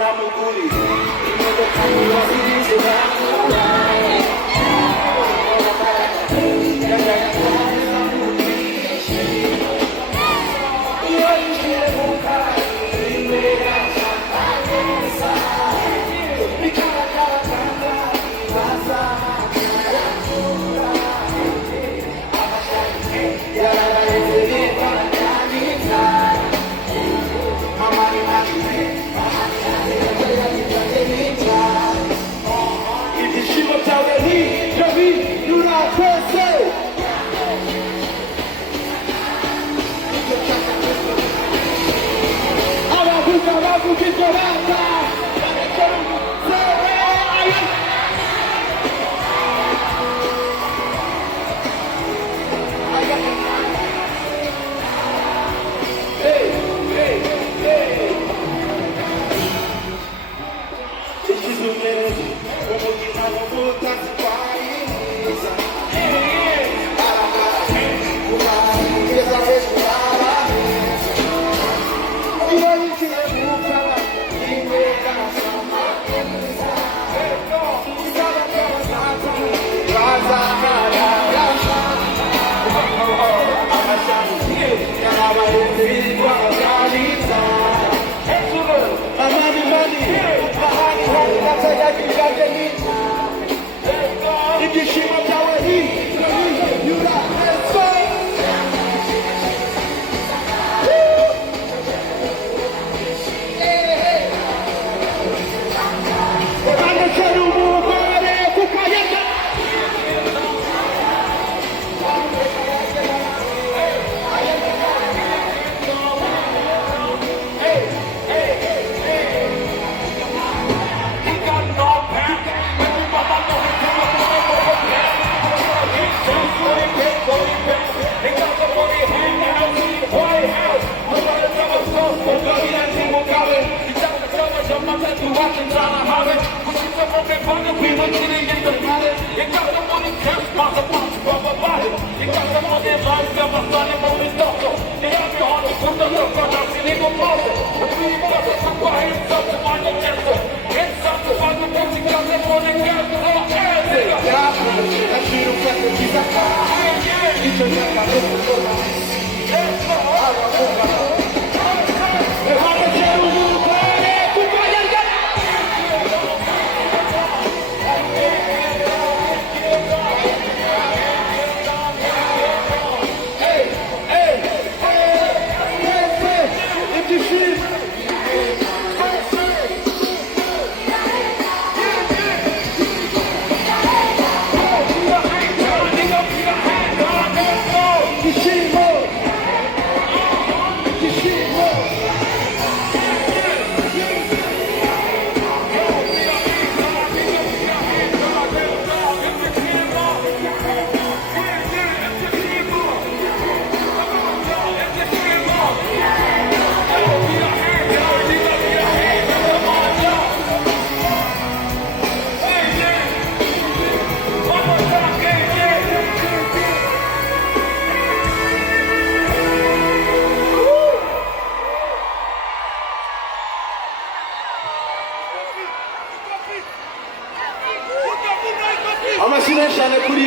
namukuri imodoka ntibazigize bamubaye iyo yinjiye mu kazi imbere ashaka neza bigaragara kandi bazahamagara abashaka yarabaye baraganiriza mama ni mama ibyishimo byawe hirya binyura twese abavuga bavuga ibyo bata barekera umusore ikizunezi umutima w'umutazi twayiza kugeza hejuru araheza iyo yinjiye mu kabari imbere asoma neza isaba ry'abasaza bazahararasa amashami yarabaye birirwa baganiriza amani mani ahari hari gatayagirage nita ibyishimo byawe hinyura heza ukanekera umugore kukayega amashyi menshi cyane kuri